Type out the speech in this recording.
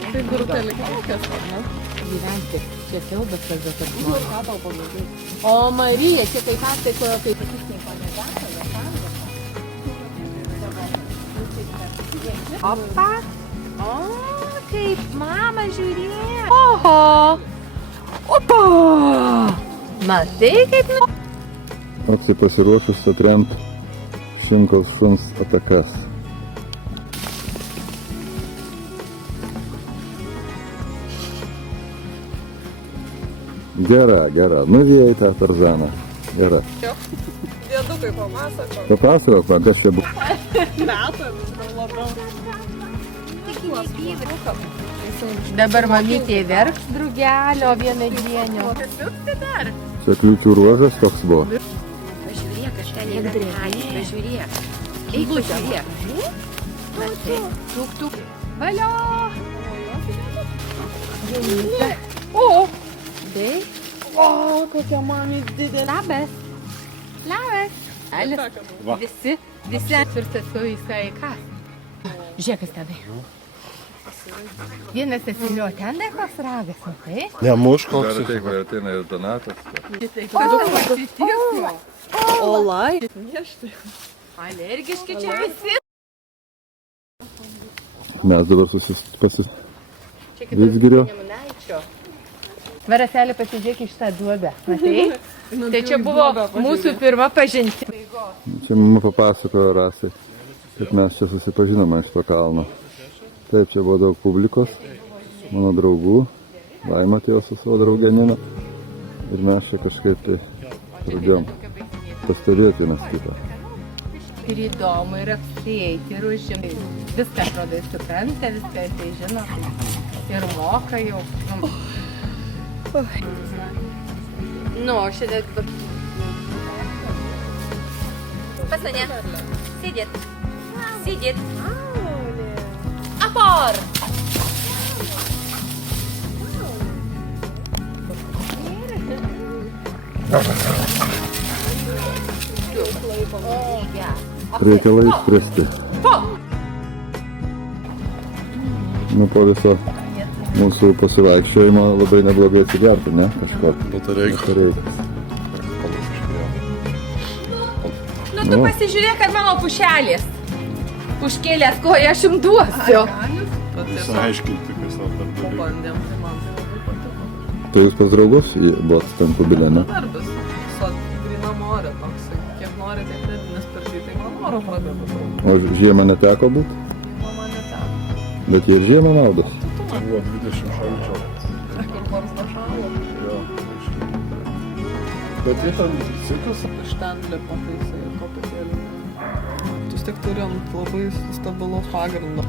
faini. Tai burtelį kažkas, ar ne? Gyventi. Čia siaubas tas dabar. Ką tau pavadinti? O Marija, čia kaip pasakojo, kaip sakysniai Opa. O, kaip mama žiūrėjo. Oho. Opa. Matai, kaip nu. Apsi pasiruošus atremti Šimkaus šuns atakas. Gera. Nužėjai tą Tarzaną. Gera. Dėdukai papasako. Papasakok man, kas čia buvo. Metams gal labiau. Dabar mamytė verks drugelio vienadienio. Čia kliūčių ruožas toks buvo. Pažiūrėk, aš ten nebegrėjai, pažiūrėk. Eik, pažiūrėk. Tuk. Valio. O. Tai. O, kokia mamį didelė. Labas. Alis. Visi. Ir tasau į ką. Žiūrėk, kas tenai. Vienas asilio ten dar koks ragas, matai? Nemuš koks. Dar taip, ateina ir Donatas. Olai. Neštai. Alergiški čia visi. Mes dabar Vidzgirio. Varaselė, pasižiūrėk iš tą duobę, matai? Tai čia buvo mūsų pirma pažinti. Čia mama papasakojo Rasai, kad mes čia susipažinome iš to kalno. Taip, čia buvo daug publikos, mano draugų, Laima atėjo su savo draugė Nina. Ir mes čia kažkaip tai pradėjom pastebėti vienas kitą. Ir įdomu, ir apsieiti, ir užimti. Viską atrodo, jis supranta, viską tai žino. Ir moka jau. Nu, šitą dabar. Pas mane. Sėdėt. Apor! Reikalai išspręsti. Nu, po viso mūsų pasivaikščiojimo labai neblogai atsigerti, ne? Kažko. Batareikų. Nu, tu pasižiūrėk, kad mano pušelės. Užkėlęs koją aš jums duosiu. Išaiškinti, kas tau per dalykai. Pabandėm, tai man tai labai patiko. Tai jūs pas draugus buvot ten kubilė, ne? Darbas. Sot grina morė toksai. Kiek nori, tiek taip, nes per tai man oro pradeda. O žiemą neteko būti? Mama neteko. Bet jie ir žiemą naudos. Tai buvo 20 šalčio. Kur barzda šalo. Jo, aiškiai. Bet jie ten sikas. Iš ten lipa, tai jisai kopėtėlį. Tu vis tiek turi ant labai stabilaus pagrindo.